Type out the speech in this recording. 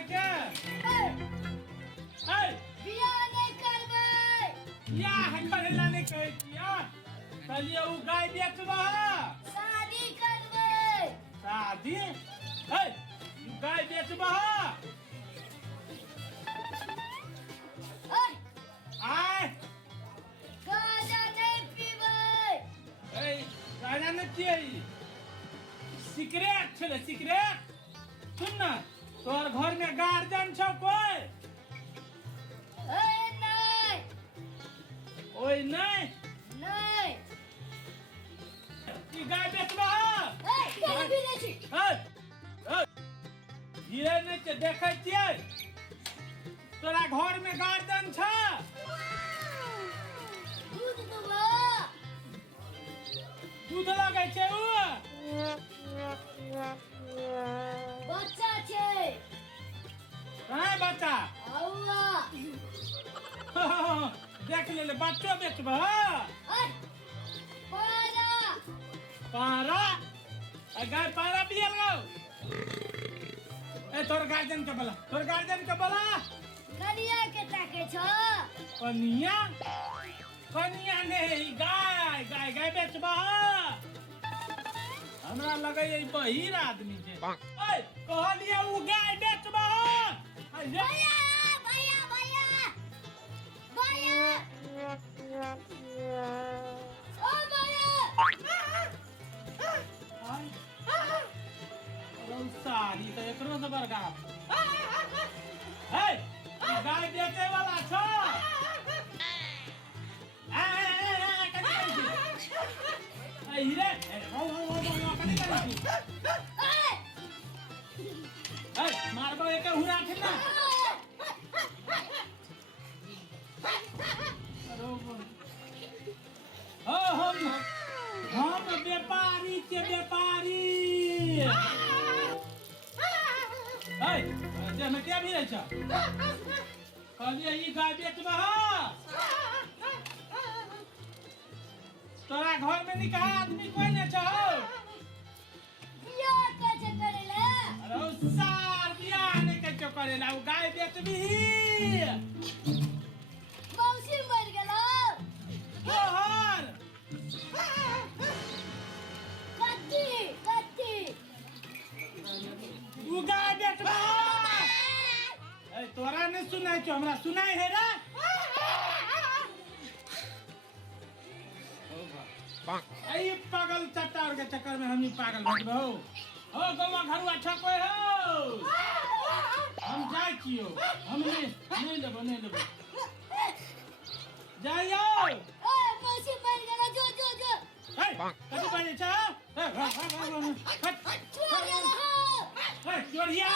है क्या बियाह नहीं करबै या है करेला नहीं कहे किया चलिए वो गाय बेचबा शादी करबै शादी है गाय बेचबा आय गाजा नहीं पीबै गाना नहीं चाहिए सिगरेट छे सिगरेट सुन ना तोर घर में गार्जियन छो कोई नहीं ओए नहीं नहीं ई गाय बेचबा केना भी नहीं छी धीरे नहीं के देखे छियै तोरा घर में गार्जियन छ दूध दूबा दूध लगे छै उ बच्चा छै कहाँ बच्चा औआ देख ले बच्चो बेचबा पारा पारा गाय पारा भी लगाओ ए तोर गार्जियन के बोला कनिया के ताके छ कनिया कनिया नहीं गाय गाय गाय बेचबा हमरा लगे ये बहिर आदमी छै ओए कहलिए उ गाय बेचबा भैया भैया भैया भैया ओ भैया सारी तो एकरो से बड़का है गाय बेचे वाला छ हीरे मारबो एक हुरा थे ना हम व्यापारी के व्यापारी में क्या भी रहे कहलिए ई गाय बेचबा तोरा घर में निकाह आदमी कोई नहीं चाहो बियाह कैसे करेला अरे सार बियाह नहीं कैसे करेला वो गाय बेचबी मौसी मर गेलो तोहर कत्ती वो गाय बेचबा ए तोरा नहीं सुनाई छो हमरा सुनाई है रे आई पागल चट्टार के चक्कर में हम ही पागल भट बहु हो गवा घर अच्छा कोई हो हम जाय छियो हम नहीं लेबो जाइयो ए मौसी मर गेलो जो हे कथि बने छ हे छोड़ गेलो हे जोड़िया